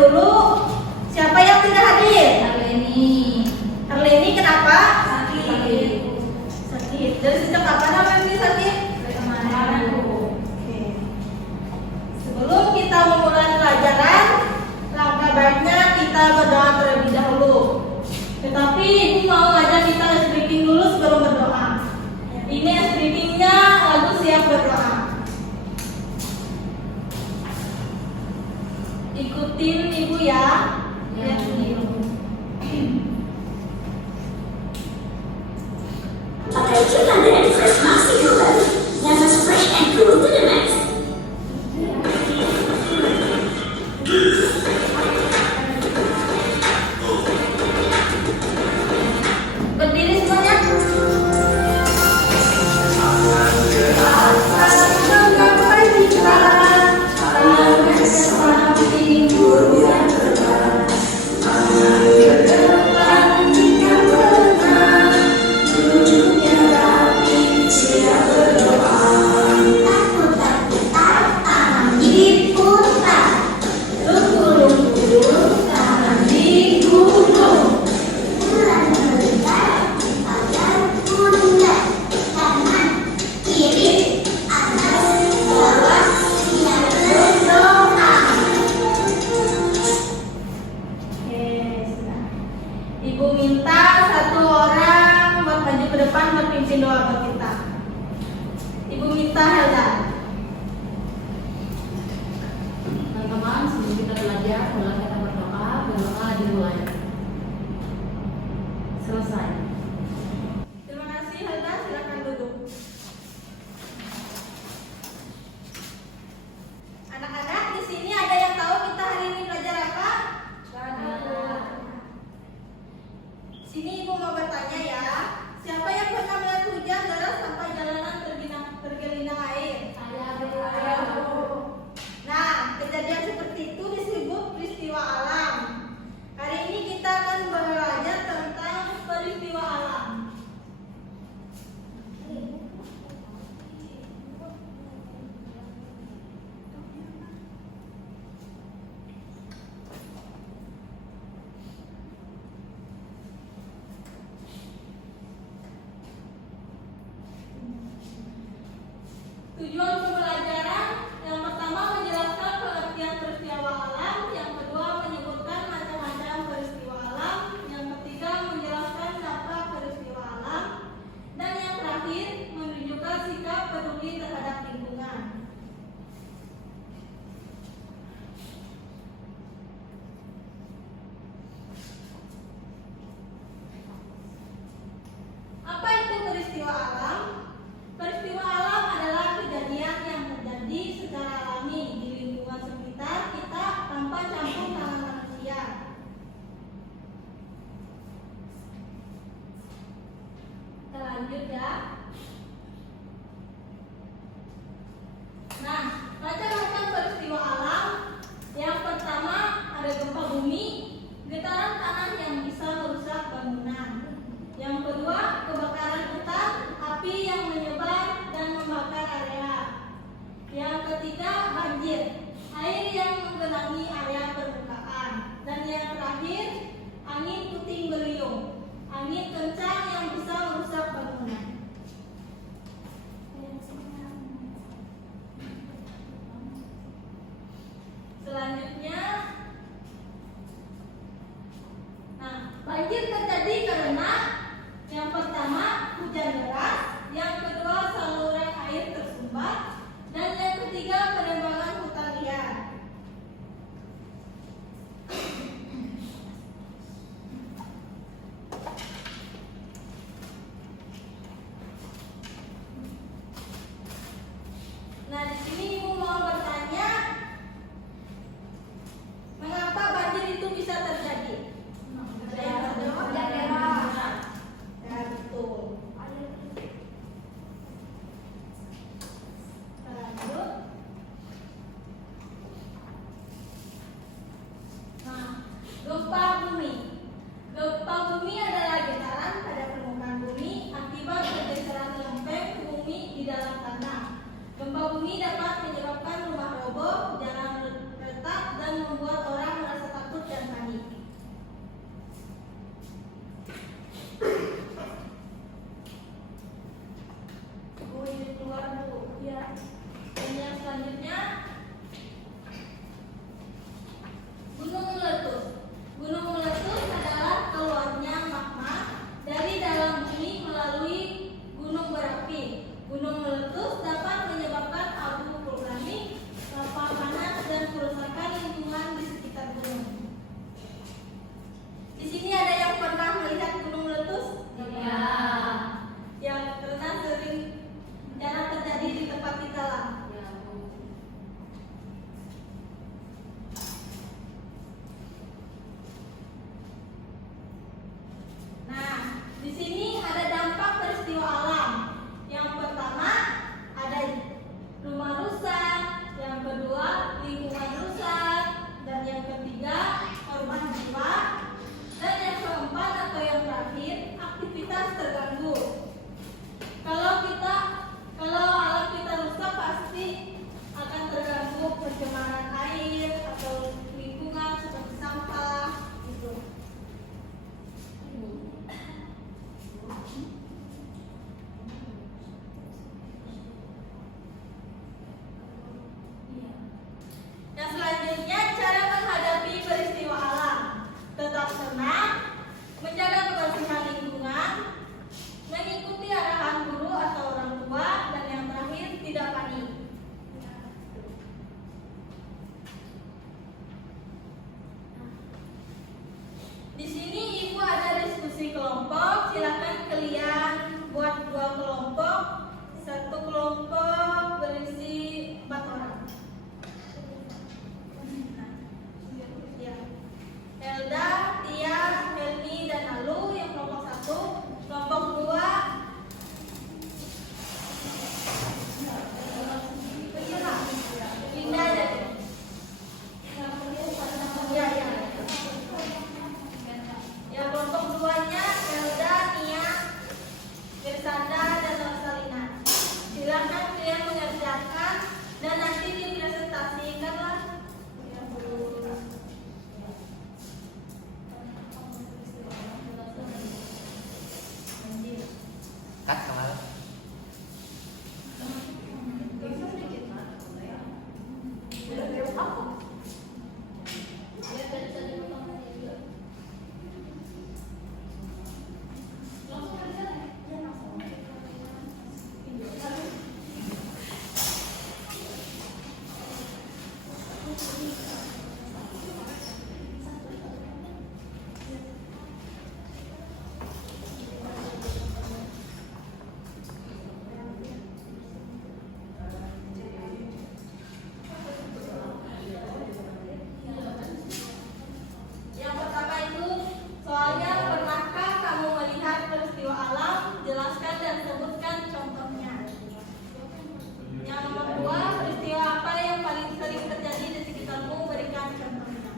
dulu. Siapa yang tidak hadir? Arleni kenapa? Sakit. Dari sejak kapan Arleni sakit? Oke. Sebelum kita memulai pelajaran, langkah baiknya kita berdoa terlebih dahulu. Tetapi Ibu mau ngajak kita speaking dulu sebelum berdoa. Ini speakingnya lalu siap berdoa. Ikutin Ibu ya. Pakai Killer and Fresh Maxi Cooler. Nafas fresh and cool to the max. Berdiri semuanya. Ibu minta satu orang maju ke depan berpimpin doa buat kita. Ibu minta Helda. Teman-teman, sebelum kita belajar, mulai kita berdoa dimulai. Selesai. Terima kasih Helda, silakan duduk. Anak-anak, di sini ada yang tahu kita hari ini belajar apa? Sini Ibu mau bertanya ya. Siapa yang pernah melihat hujan deras sampai jalanan tergelinang air? Nah, kejadian seperti itu disebut peristiwa alam. Hari ini kita akan belajar tentang peristiwa alam. Tujuan pembelajaran yang pertama menjelaskan pengertian peristiwa alam, yang kedua menyebutkan macam-macam peristiwa alam, yang ketiga menjelaskan dampak peristiwa alam, dan yang terakhir menunjukkan sikap peduli terhadap lingkungan. Apa itu peristiwa alam? Peristiwa alam adalah kejadian yang terjadi secara alami di lingkungan sekitar kita tanpa campur tangan manusia. Kita lanjut ya. Nah, macam-macam peristiwa alam. Yang pertama ada gempa bumi, getaran tanah yang bisa merusak bangunan. Yang kedua, kebakaran hutan, api yang menyebar dan membakar area. Yang ketiga, banjir, air yang menggenangi area permukaan. Dan yang terakhir, angin puting beliung, angin kencang yang bisa merusak bangunan. Selanjutnya, banjir terjadi karena yang pertama hujan deras, yang kedua saluran air tersumbat, dan yang ketiga penebangan hutan liar. Nah, di sini Ibu mau bertanya, mengapa banjir itu bisa terjadi? Ada yang terjawab? Ya, betul. Lanjut. Nah, gempa bumi. Gempa bumi adalah getaran pada permukaan bumi akibat pergeseran lempeng bumi di dalam tanah. Gempa bumi dapat menyebabkan rumah roboh, jalan retak, dan membuat orang merasa Di sini Ibu ada diskusi kelompok. Silakan kalian buat 2 kelompok. 1 kelompok berisi 4 orang. Ya. Helda, Tia, Helmi, dan Alu yang kelompok 1. Kelompok 2 Linda dan ya, kelompok 2-nya Helda, Nia, Mirsanda, dan Rosalina. Silakan kalian mengerjakan dan nanti dipresentasikanlah. Cắt kemarin. Yang pertama itu soalnya, pernahkah kamu melihat peristiwa alam? Jelaskan dan sebutkan contohnya. Yang nomor 2, peristiwa apa yang paling sering terjadi di sekitarmu? Berikan contohnya.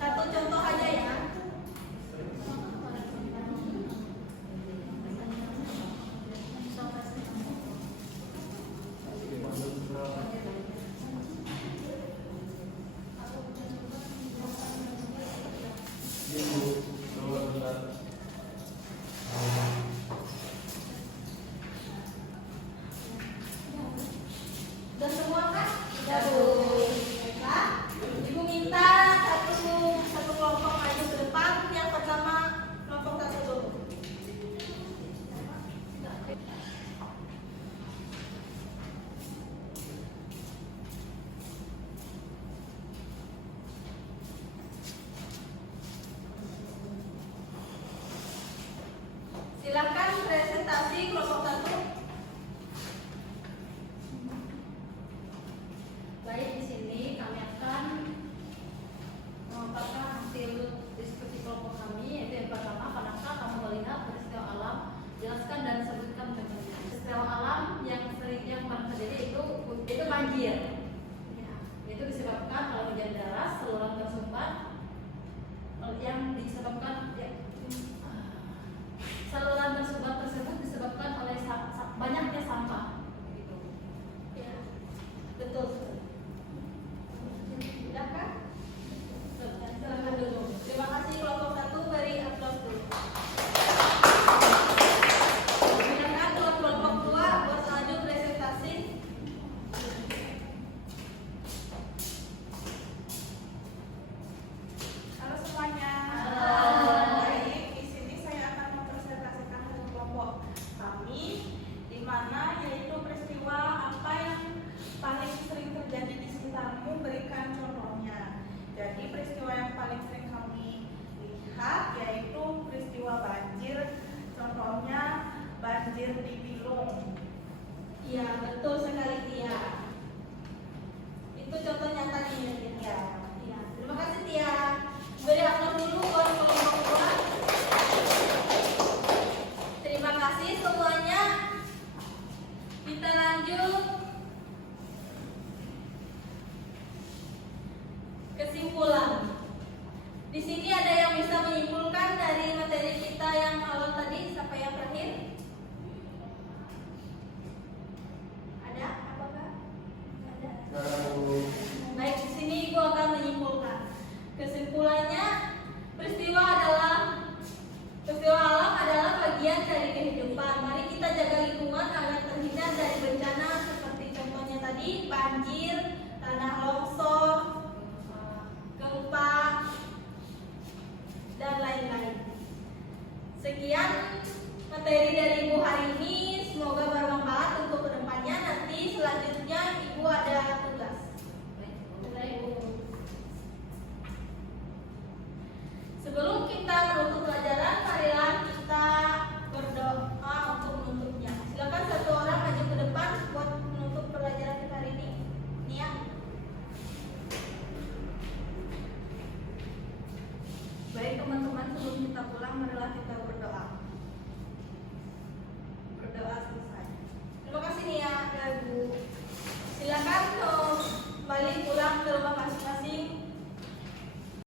1 contoh aja ya. Udah semua kan? Udah Bu. Baiklah. Ibu minta satu kelompok maju ke depan. Yang pertama kelompok 1 dulu. Silakan presentasi kelompok 1. Baik, di sini kami akan memaparkan hasil diskusi kelompok kami, yaitu yang pertama, pernahkah kamu melihat peristiwa alam? Jelaskan dan sebutkan contohnya. Peristiwa alam yang sering pernah terjadi itu banjir. Ya, itu disebabkan oleh hujan deras, saluran tersumbat, yang disebabkan saluran tersumbat tersebut disebabkan oleh banyaknya sampah. Gitu. Ya, betul. Sudah kan? Silakan dulu. Terima kasih kelompok 1, beri aplaus dulu. Silakan kelompok 2 buat maju presentasi. Halo semuanya. Halo. Baik, di sini saya akan mempresentasikan hasil kelompok kami, di mana yaitu peristiwa apa yang paling sering terjadi di sekitarmu, berikan contohnya. Jadi peristiwa yang paling sering kami lihat yaitu peristiwa banjir. Contohnya banjir di Bilung. Iya, betul sekali Tia. Itu contoh nyatanya ya Tia. Iya. Terima kasih Tia. Beri aplaus dulu buat kelompok 2. Terima kasih semuanya. Kita lanjut. Kesimpulan. Di sini ada yang bisa menyimpulkan dari materi kita yang awal tadi sampai yang terakhir? Ada? Apakah? Ada. Baik, di sini Ibu akan menyimpulkan. Kesimpulannya, peristiwa alam adalah bagian dari kehidupan. Mari kita jaga lingkungan agar terhindar dari bencana seperti contohnya tadi banjir, tanah longsor, gempa, dan lain-lain. Sekian materi dari Ibu hari ini. Semoga bermanfaat untuk kedepannya. Nanti selanjutnya Ibu ada tugas. Sebelum kita setelah kita